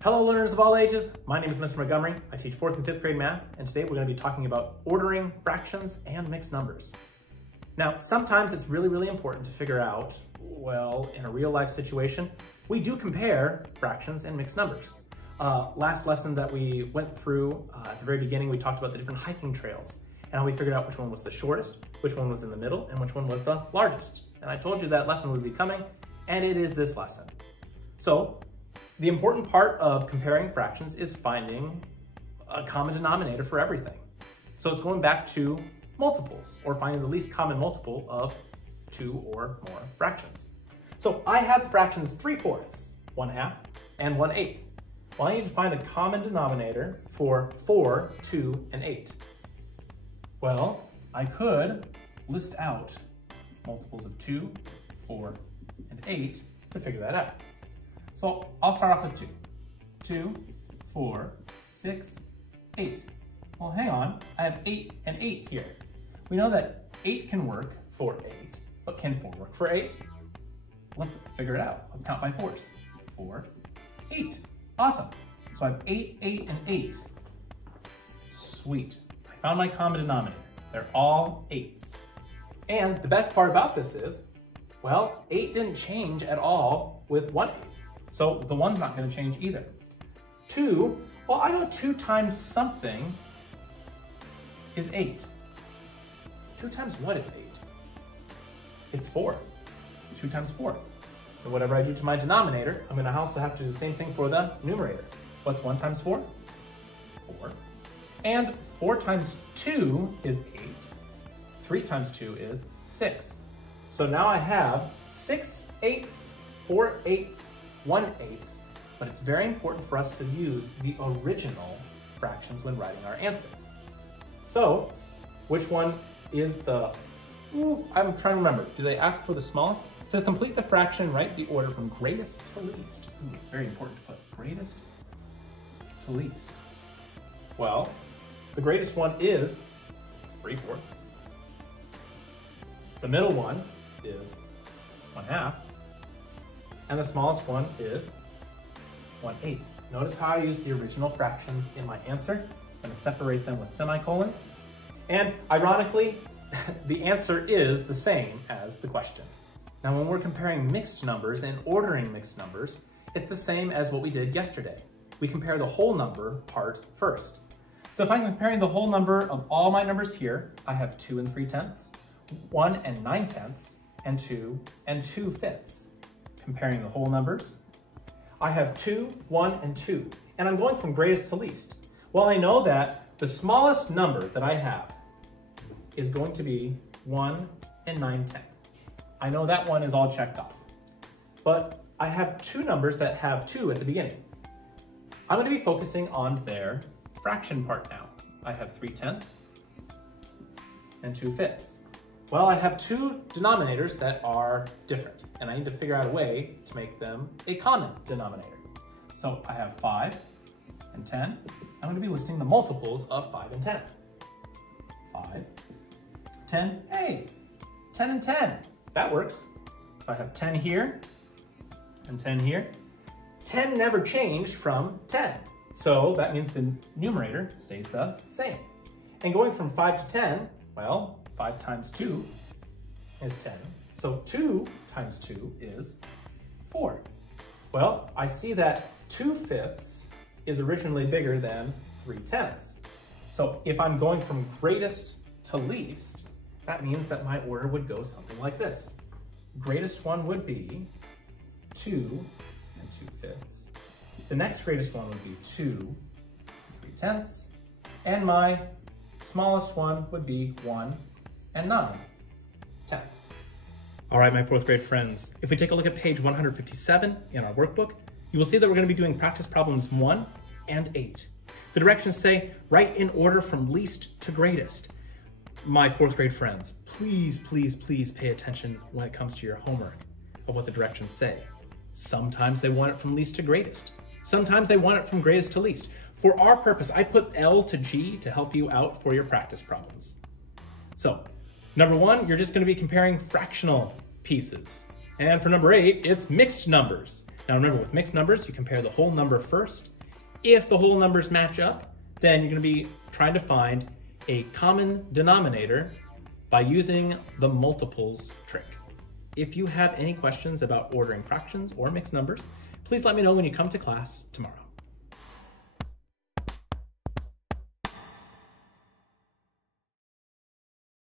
Hello learners of all ages, my name is Mr. Montgomery. I teach 4th and 5th grade math, and today we're going to be talking about ordering fractions and mixed numbers. Now, sometimes it's really important to figure out, well, in a real life situation, we do compare fractions and mixed numbers. Last lesson that we went through, at the very beginning, we talked about the different hiking trails and how we figured out which one was the shortest, which one was in the middle, and which one was the largest. And I told you that lesson would be coming, and it is this lesson. So, the important part of comparing fractions is finding a common denominator for everything. So it's going back to multiples, or finding the least common multiple of 2 or more fractions. So I have fractions 3/4, 1/2, and 1/8. Well, I need to find a common denominator for 4, 2, and 8. Well, I could list out multiples of 2, 4, and 8 to figure that out. So I'll start off with 2. 2, 4, 6, 8. Well, hang on, I have 8 and 8 here. We know that 8 can work for 8, but can 4 work for 8? Let's figure it out. Let's count by 4s. 4, 8. Awesome. So I have 8, 8, and 8. Sweet. I found my common denominator. They're all 8s. And the best part about this is, well, 8 didn't change at all with 1/8. So the 1's not going to change either. 2, well, I know 2 times something is 8. 2 times what is 8? It's 4. 2 times 4. And whatever I do to my denominator, I'm going to also have to do the same thing for the numerator. What's 1 times 4? 4. And 4 times 2 is 8. 3 times 2 is 6. So now I have 6 8s, 4 8s, 1/8, but it's very important for us to use the original fractions when writing our answer. So, which one is the, I'm trying to remember, do they ask for the smallest? It says complete the fraction, write the order from greatest to least. It's very important to put greatest to least. Well, the greatest one is 3/4. The middle one is 1/2. And the smallest one is 1/8. Notice how I use the original fractions in my answer. I'm going to separate them with semicolons. And ironically, the answer is the same as the question. Now, when we're comparing mixed numbers and ordering mixed numbers, it's the same as what we did yesterday. We compare the whole number part first. So if I'm comparing the whole number of all my numbers here, I have 2 and 3/10, 1 and 9/10, and 2 and 2/5. Comparing the whole numbers, I have 2, 1, and 2, and I'm going from greatest to least. Well, I know that the smallest number that I have is going to be 1 and 9/10. I know that one is all checked off. But I have 2 numbers that have 2 at the beginning. I'm going to be focusing on their fraction part now. I have 3/10 and 2/5. Well, I have 2 denominators that are different, and I need to figure out a way to make them a common denominator. So I have 5 and 10. I'm going to be listing the multiples of 5 and 10. 5, 10, hey, 10 and 10. That works. So I have 10 here and 10 here. 10 never changed from 10. So that means the numerator stays the same. And going from 5 to 10, well, 5 times 2 is 10. So 2 times 2 is 4. Well, I see that 2/5 is originally bigger than 3/10. So if I'm going from greatest to least, that means that my order would go something like this. Greatest one would be 2 and 2/5. The next greatest one would be 2 and 3/10. And my smallest one would be 1 and 9/10. All right, my 4th grade friends, if we take a look at page 157 in our workbook, you will see that we're going to be doing practice problems 1 and 8. The directions say, write in order from least to greatest. My 4th grade friends, please pay attention when it comes to your homework of what the directions say. Sometimes they want it from least to greatest. Sometimes they want it from greatest to least. For our purpose, I put L to G to help you out for your practice problems. So, number 1, you're just going to be comparing fractional pieces. And for number 8, it's mixed numbers. Now remember, with mixed numbers, you compare the whole number first. If the whole numbers match up, then you're going to be trying to find a common denominator by using the multiples trick. If you have any questions about ordering fractions or mixed numbers, please let me know when you come to class tomorrow.